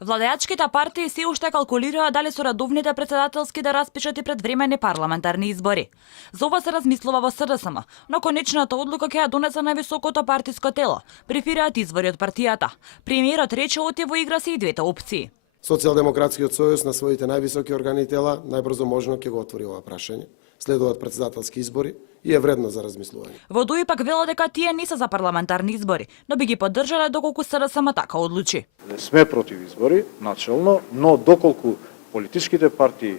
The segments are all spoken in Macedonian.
Владеачките партии се уште калкулираат дали со редовните председателски да распишат и предвремени парламентарни избори. За ова се размислува во СДСМ, но конечната одлука ќе ја донесе највисокото партиско тело. Префираат избори од партијата. Премиерот рече оти во игра се и двете опции. Социјалдемократскиот сојуз на своите највисоки органи и тела најбрзо можно ќе го отвори ова прашање. Следуваат председателски избори и е вредно за размислување. Во ДУИ пак велат дека тие не се за парламентарни избори, но би ги поддржале доколку СДСМ така одлучи. Сме против избори, начелно, но доколку политичките партии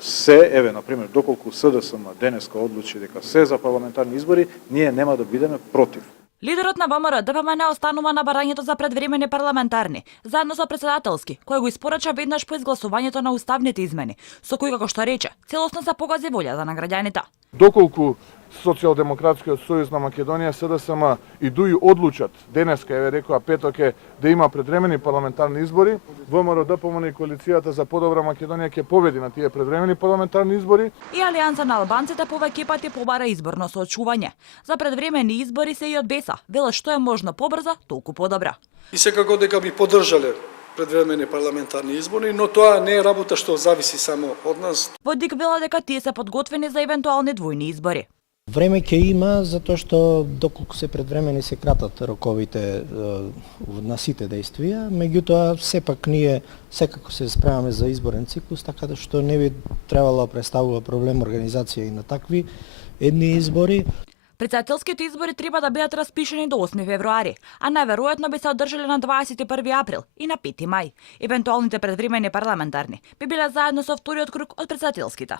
се, например, доколку СДСМ денеска одлучи дека се за парламентарни избори, ние нема да бидеме против. Лидерот на ВМРО ДПМН останува на барањето за предвремени парламентарни, заедно со председателски, кој го испорача веднаш по изгласувањето на уставните измени, со кои, како што рече, целосно се погази волјата на граѓаните. Доколку Социјалдемократскиот сојуз на Македонија, СДСМ и ДУИ одлучат денеска, еве рекоа петок е, да има предвремени парламентарни избори, ВМРО ДПМН и коалицијата за подобра Македонија ќе победи на тие предвремени парламентарни избори. И Алијанса на албанците повеќе пати побара изборно соочување. За предвремени избори се и од БЕСА, вела што е можно побрзо, толку подобра. И секако дека би поддржале предвремени парламентарни избори, но тоа не е работа што зависи само од нас. Во ДИК вела дека тие се подготвени за евентуални двојни избори. Време ќе има затоа што доколку се предвремени се кратат роковите на сите действија, меѓутоа сепак ние секако се спремаме за изборен циклус, така да што не би требало да представува проблем организација и на такви едни избори. Председателските избори треба да бидат распишани до 8 февруари, а најверојатно би се одржале на 21 април и на 5 мај. Евентуалните предвремени парламентарни би биле заедно со вториот круг од председателските.